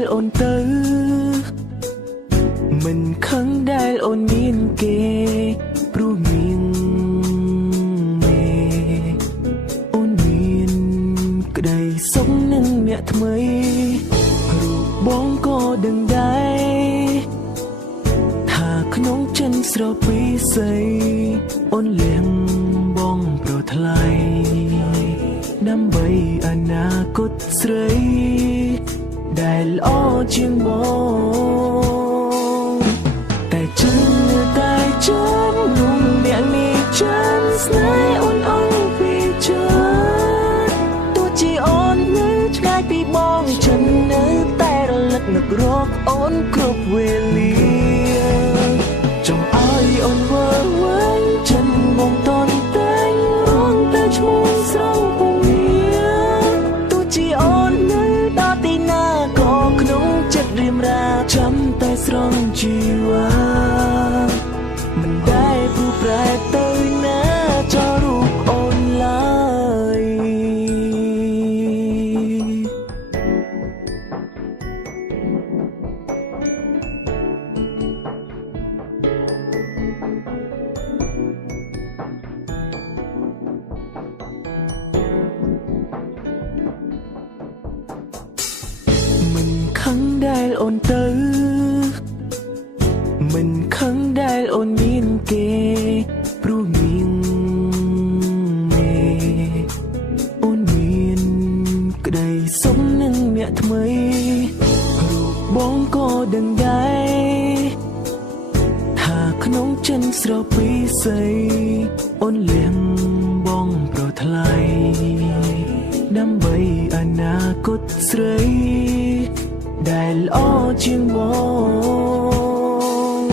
ដែលអូនទៅមិនខឹងដែលអូនមានគេព្រោះមានមេអូនមានក្តីសុខនឹងអ្នកថ្មីរូបបងក៏ដឹងដែរថាក្នុងចិនស្រពីស័យអូនលៀងបងប្រថ្លៃដើម្បីអនាគតស្រីដែលល្អជាងបងតែចឹងនៅតែចាំនោះអ្នកនេះចាំស្នេហ៍អូនអង្គពីចិត្តទោះជាអូននៅឆ្ងាយពីបងฉันនៅតែរលឹកនឹករកអូនគ្រប់វេលាចង់ឲ្យអូនវើវិញฉันបងតន់តែងរងតែឈ្មោះស្រងពងទោះជាអូននៅដល់ទីណាក៏ក្នុងចិត្តរៀមរាចាំតែស្រង់ជីវ៉ាមិនដែលព្រោះប្រែទៅណាចោលរូបអូនឡើយមិនខឹងដែលអូនទៅមិនខឹងដែលអូនមានគេព្រោះមានមេអូនមានក្តីសុខនឹងអ្នកថ្មីរូបបងក៏ដឹងដែរថាក្នុងចិនស្រពីស័យអូនលៀងបងប្រថ្លៃដើម្បីអនាគតស្រីដែលល្អជាងបង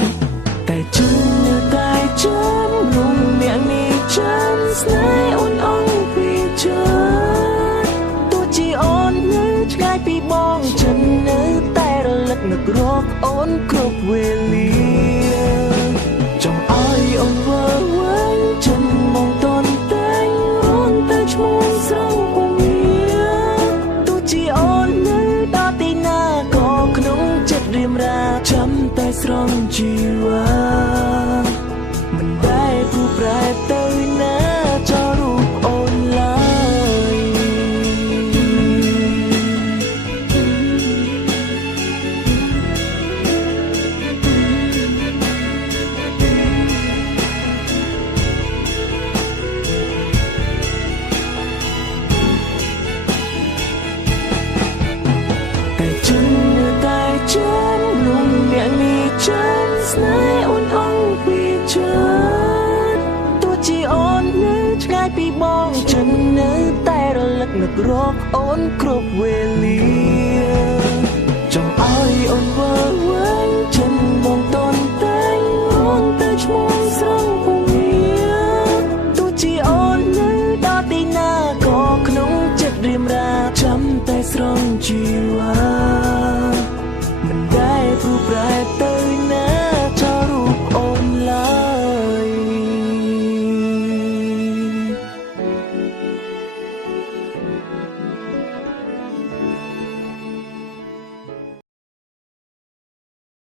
តែចឹងនៅតែចាំនោះអ្នកនេះចាំស្នេហ៍អូនអង្គពីចិត្តទោះជាអូននៅឆ្ងាយពីបងฉันនៅតែរលឹកនឹករកអូនគ្រប់វេលាចង់ឲ្យអូនវើវិញฉันមកតន់តែងរងតែឈ្មោះស្រងពងទោះជាអូននៅដល់ទីណាក៏ក្នុងចិត្តរៀមរាចាំតែស្រង់ជីវ៉ាមិនដែលព្រោះប្រែទៅណាចោលរូបអូនឡើយតែចឹងនៅតែចាំនោះអ្នកនេះចាំស្នេហ៍អូនអង្គពីចិត្តទោះជាអូននៅឆ្ងាយពីបងฉันនៅតែរលឹកនឹករកអូនគ្រប់វេលាចង់ឲ្យអូនវើវិញฉันបងតន់តែងរងតែឈ្មោះស្រងពងទោះជាអូននៅដល់ទីណាក៏ក្នុងចិត្តរៀមរាចាំតែស្រង់ជីវ៉ា